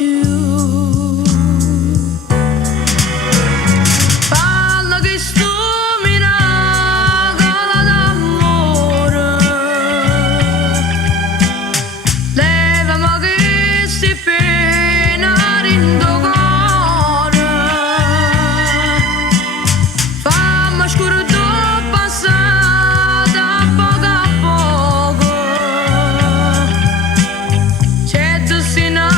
you. Parla che sto miracolo d'amore, levami che si pena rindo cuore, fammi scordare passata poco a poco, c'è tu si no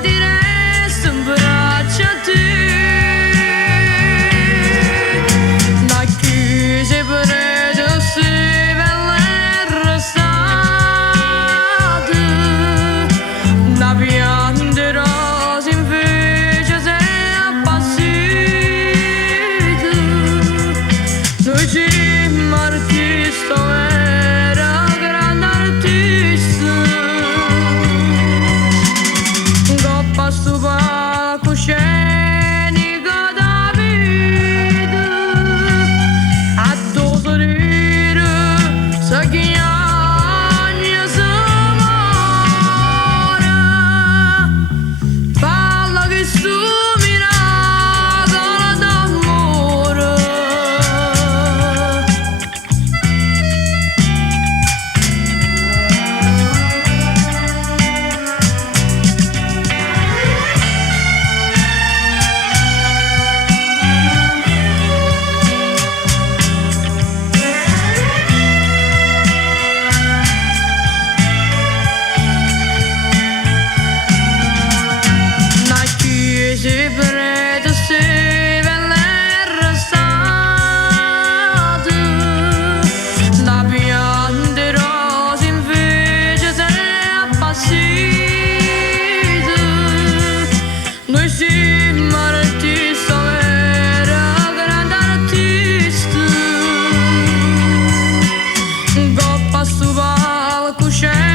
di resto in braccia a te, da chi si prende si velle arrestate, da piante rose invece sei appassita, noi siamo artisti vera grande artista, coppa sto palcoscenico da vita, a tuo sorrire sa chi ogni s'amora, parla che sto miracolo d'amore. Da chi si prende si velle arrestate, da piante rose invece sei appassita, noi siamo artisti vera grande artista, coppa sto palcoscenico